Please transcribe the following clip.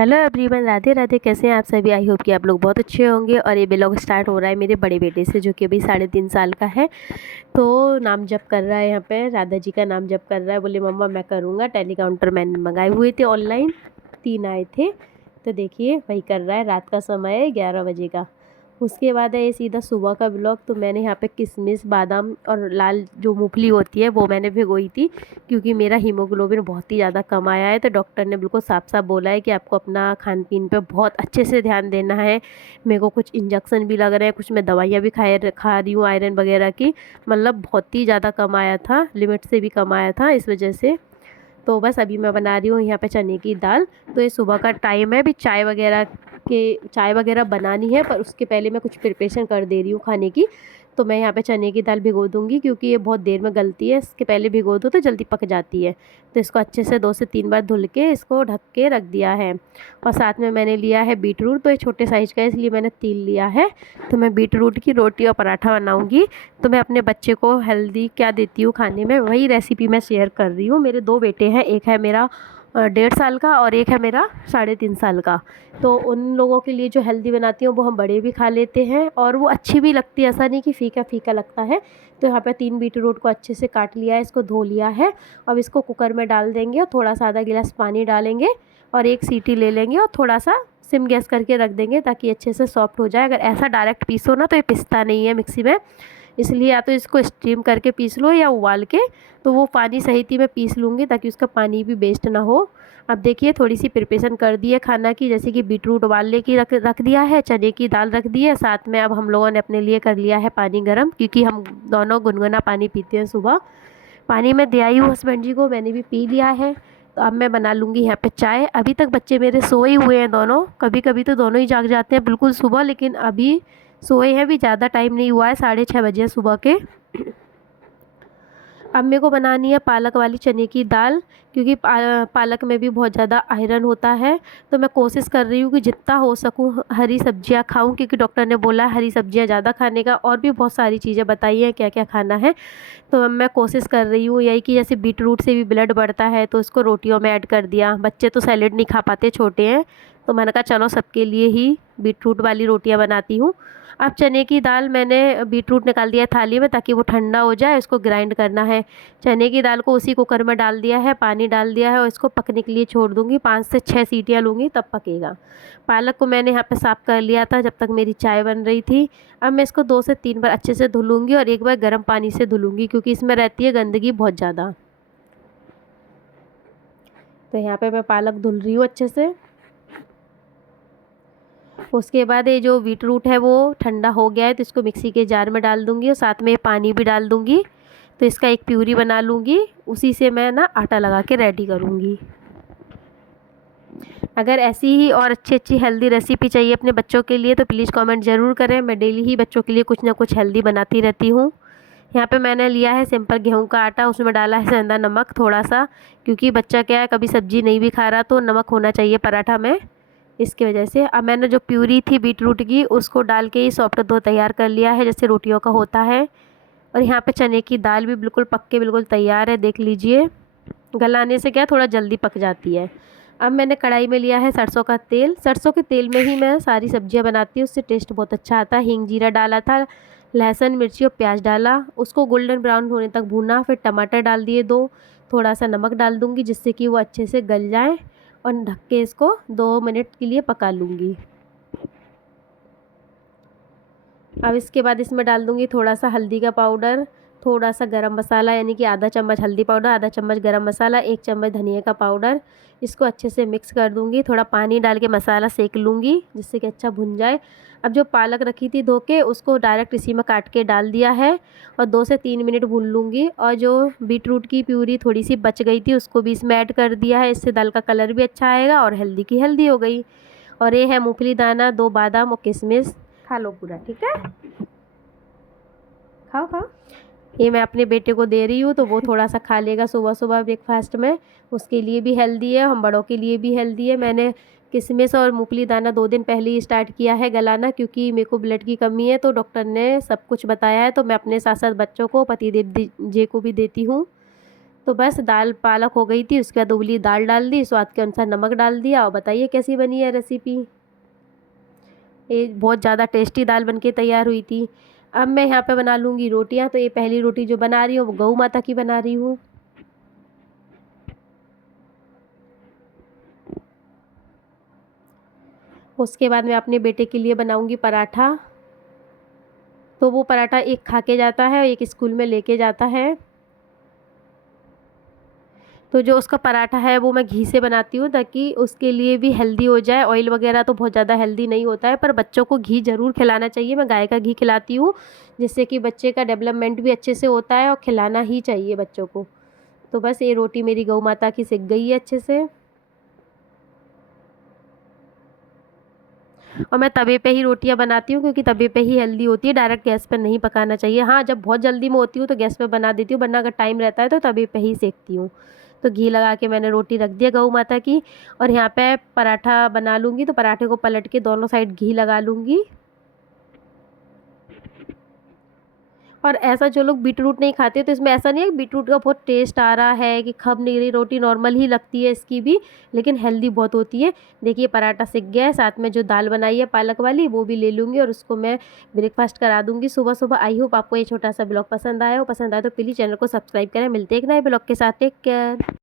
Hello everyone, Radhe Radhe. कैसे हैं आप सभी? आई होप कि आप लोग बहुत अच्छे होंगे। और ये ब्लॉग स्टार्ट हो रहा है मेरे बड़े बेटे से, जो कि अभी 3.5 साल का है। तो नाम जप कर रहा है, यहाँ पे राधा जी का नाम जप कर रहा है। बोले मम्मा मैं करूँगा। टेली काउंटर मैंने मंगाए हुए थे ऑनलाइन, 3 आए थे। तो देखिए वही कर रहा है। रात का समय है, 11 बजे का। उसके बाद है ये सीधा सुबह का ब्लॉग। तो मैंने यहाँ पे किशमिश, बादाम और लाल जो मूंगफली होती है वो मैंने भिगोई थी, क्योंकि मेरा हीमोग्लोबिन बहुत ही ज़्यादा कम आया है। तो डॉक्टर ने बिल्कुल साफ साफ बोला है कि आपको अपना खान पीन पे बहुत अच्छे से ध्यान देना है। मेरे को कुछ इंजेक्शन भी लग रहे हैं, कुछ मैं दवाइयाँ भी खा रही हूँ आयरन वगैरह की। मतलब बहुत ही ज़्यादा कम आया था, लिमिट से भी कम आया था, इस वजह से। तो बस अभी मैं बना रही हूँ यहाँ पे चने की दाल। तो ये सुबह का टाइम है, अभी चाय वगैरह बनानी है, पर उसके पहले मैं कुछ प्रिपरेशन कर दे रही हूँ खाने की। तो मैं यहाँ पे चने की दाल भिगो दूँगी, क्योंकि ये बहुत देर में गलती है। इसके पहले भिगो दो तो जल्दी पक जाती है। तो इसको अच्छे से 2 से 3 बार धुल के इसको ढक के रख दिया है। और साथ में मैंने लिया है बीट रूट। तो ये छोटे साइज़ का है, इसलिए मैंने 3 लिया है। तो मैं बीट रूट की रोटी और पराठा बनाऊँगी। तो मैं अपने बच्चे को हेल्दी क्या देती हूँ खाने में, वही रेसिपी मैं शेयर कर रही हूँ। मेरे 2 बेटे हैं, एक है मेरा 1.5 साल का और एक है मेरा 3.5 साल का। तो उन लोगों के लिए जो हेल्दी बनाती हूँ वो हम बड़े भी खा लेते हैं, और वो अच्छी भी लगती है। ऐसा नहीं कि फीका फीका लगता है। तो यहाँ पे 3 बीटरूट को अच्छे से काट लिया है, इसको धो लिया है। अब इसको कुकर में डाल देंगे और थोड़ा सा आधा गिलास पानी डालेंगे और 1 सीटी ले लेंगे और थोड़ा सा सिम गैस करके रख देंगे, ताकि अच्छे से सॉफ्ट हो जाए। अगर ऐसा डायरेक्ट पीसो ना तो ये पिसता नहीं है मिक्सी में, इसलिए या तो इसको स्टीम करके पीस लो या उबाल के। तो वो पानी सहित ही मैं पीस लूँगी, ताकि उसका पानी भी वेस्ट ना हो। अब देखिए थोड़ी सी प्रिपरेशन कर दी है खाना की, जैसे कि बीटरूट उबालने की रख दिया है, चने की दाल रख दी है। साथ में अब हम लोगों ने अपने लिए कर लिया है पानी गर्म, क्योंकि हम दोनों गुनगुना पानी पीते हैं सुबह। पानी में दे आई हूँ हस्बैंड जी को, मैंने भी पी लिया है। तो अब मैं बना लूँगी यहाँ पे चाय। अभी तक बच्चे मेरे सोए हुए हैं दोनों। कभी कभी तो दोनों ही जाग जाते हैं बिल्कुल सुबह, लेकिन अभी सोए हैं भी। ज़्यादा टाइम नहीं हुआ है, 6:30 बजे सुबह के। अब मेरे को बनानी है पालक वाली चने की दाल, क्योंकि पालक में भी बहुत ज़्यादा आयरन होता है। तो मैं कोशिश कर रही हूँ कि जितना हो सकूँ हरी सब्जियाँ खाऊं, क्योंकि डॉक्टर ने बोला है हरी सब्जियाँ ज़्यादा खाने का, और भी बहुत सारी चीज़ें बताई हैं क्या क्या खाना है। तो अब मैं कोशिश कर रही हूँ यही कि जैसे बीट रूट से भी ब्लड बढ़ता है, तो उसको रोटियों में ऐड कर दिया। बच्चे तो सैलेड नहीं खा पाते, छोटे हैं। तो मैंने कहा चलो सबके लिए ही बीट रूट वाली रोटियाँ बनाती हूँ। अब चने की दाल मैंने बीट रूट निकाल दिया थाली में, ताकि वो ठंडा हो जाए। उसको ग्राइंड करना है। चने की दाल को उसी कुकर में डाल दिया है, पानी डाल दिया है, और इसको पकने के लिए छोड़ दूँगी। 5 से 6 सीटियाँ लूँगी तब पकेगा। पालक को मैंने यहाँ पे साफ़ कर लिया था जब तक मेरी चाय बन रही थी। अब मैं इसको 2 से 3 बार अच्छे से धुलूँगी, और 1 बार गर्म पानी से धुलूँगी, क्योंकि इसमें रहती है गंदगी बहुत ज़्यादा। तो यहाँ पे मैं पालक धुल रही हूँ अच्छे से। उसके बाद ये जो बीट रूट है वो ठंडा हो गया है, तो इसको मिक्सी के जार में डाल दूँगी, और साथ में पानी भी डाल दूँगी। तो इसका एक प्यूरी बना लूँगी, उसी से मैं ना आटा लगा के रेडी करूँगी। अगर ऐसी ही और अच्छी अच्छी हेल्दी रेसिपी चाहिए अपने बच्चों के लिए, तो प्लीज़ कमेंट ज़रूर करें। मैं डेली ही बच्चों के लिए कुछ ना कुछ हेल्दी बनाती रहती हूँ। यहाँ पे मैंने लिया है सिंपल गेहूं का आटा, उसमें डाला है सेंधा नमक थोड़ा सा, क्योंकि बच्चा क्या है कभी सब्जी नहीं भी खा रहा, तो नमक होना चाहिए पराठा में, इसकी वजह से। अब मैंने जो प्यूरी थी बीट रूट की, उसको डाल के ही सॉफ्ट डो तैयार कर लिया है, जैसे रोटियों का होता है। और यहाँ पे चने की दाल भी बिल्कुल पक के बिल्कुल तैयार है, देख लीजिए। गलाने से क्या थोड़ा जल्दी पक जाती है। अब मैंने कढ़ाई में लिया है सरसों का तेल। सरसों के तेल में ही मैं सारी सब्जियां बनाती हूँ, उससे टेस्ट बहुत अच्छा आता है। हींग जीरा डाला था, लहसुन मिर्ची और प्याज डाला, उसको गोल्डन ब्राउन होने तक भूना। फिर टमाटर डाल दिए 2, थोड़ा सा नमक डाल दूँगी, जिससे कि वो अच्छे से गल जाए, और ढक के इसको 2 मिनट के लिए पका लूँगी। अब इसके बाद इसमें डाल दूँगी थोड़ा सा हल्दी का पाउडर, थोड़ा सा गरम मसाला, यानी कि आधा चम्मच हल्दी पाउडर, आधा चम्मच गरम मसाला, 1 चम्मच धनिया का पाउडर। इसको अच्छे से मिक्स कर दूँगी। थोड़ा पानी डाल के मसाला सेक लूँगी, जिससे कि अच्छा भुन जाए। अब जो पालक रखी थी धो के, उसको डायरेक्ट इसी में काट के डाल दिया है, और 2 से 3 मिनट भून लूँगी। और जो बीट रूट की प्यूरी थोड़ी सी बच गई थी, उसको भी इसमें ऐड कर दिया है। इससे दाल का कलर भी अच्छा आएगा, और हेल्दी की हेल्दी हो गई। और ये है मूंगफली दाना, 2 बादाम और किशमिश। खा लो पूरा, ठीक है? खाओ खाओ। ये मैं अपने बेटे को दे रही हूँ, तो वो थोड़ा सा खा लेगा सुबह सुबह ब्रेकफास्ट में। उसके लिए भी हेल्दी है, हम बड़ों के लिए भी हेल्दी है। मैंने किशमिश और मूंगफली दाना 2 दिन पहले ही स्टार्ट किया है गलाना, क्योंकि मेरे को ब्लड की कमी है, तो डॉक्टर ने सब कुछ बताया है। तो मैं अपने साथ साथ बच्चों को, पतिदेव जी को भी देती हूँ। तो बस दाल पालक हो गई थी, उसके बाद उबली दाल डाल दी, स्वाद के अनुसार नमक डाल दिया और बताइए कैसी बनी है रेसिपी। ये बहुत ज़्यादा टेस्टी दाल बनके तैयार हुई थी। अब मैं यहाँ पे बना लूँगी रोटियाँ। तो ये पहली रोटी जो बना रही हूँ वो गऊ माता की बना रही हूँ। उसके बाद मैं अपने बेटे के लिए बनाऊँगी पराठा। तो वो पराठा एक खा के जाता है और एक स्कूल में लेके जाता है। तो जो उसका पराठा है वो मैं घी से बनाती हूँ ताकि उसके लिए भी हेल्दी हो जाए। ऑयल वगैरह तो बहुत ज़्यादा हेल्दी नहीं होता है, पर बच्चों को घी ज़रूर खिलाना चाहिए। मैं गाय का घी खिलाती हूँ, जिससे कि बच्चे का डेवलपमेंट भी अच्छे से होता है और खिलाना ही चाहिए बच्चों को। तो बस ये रोटी मेरी गऊ माता की सिक गई है अच्छे से। और मैं तवे पे ही रोटियां बनाती हूँ क्योंकि तवे पे ही हेल्दी होती है, डायरेक्ट गैस पे नहीं पकाना चाहिए। हाँ, जब बहुत जल्दी में होती हूँ तो गैस पे बना देती हूँ, वरना अगर टाइम रहता है तो तवे पे ही सेकती हूँ। तो घी लगा के मैंने रोटी रख दिया गऊ माता की। और यहाँ पे पराठा बना लूँगी, तो पराठे को पलट के दोनों साइड घी लगा लूँगी। और ऐसा जो लोग बीटरूट नहीं खाते तो इसमें ऐसा नहीं है कि बीटरूट का बहुत टेस्ट आ रहा है कि खब नहीं रही रोटी, नॉर्मल ही लगती है इसकी भी, लेकिन हेल्दी बहुत होती है। देखिए पराठा सिक गया है, साथ में जो दाल बनाई है पालक वाली वो भी ले लूँगी और उसको मैं ब्रेकफास्ट करा दूँगी सुबह सुबह। आई होप आपको ये छोटा सा ब्लॉग पसंद आया हो। पसंद आया तो प्लीज़ चैनल को सब्सक्राइब करें। मिलते हैं एक नए ब्लॉग के साथ। Take care.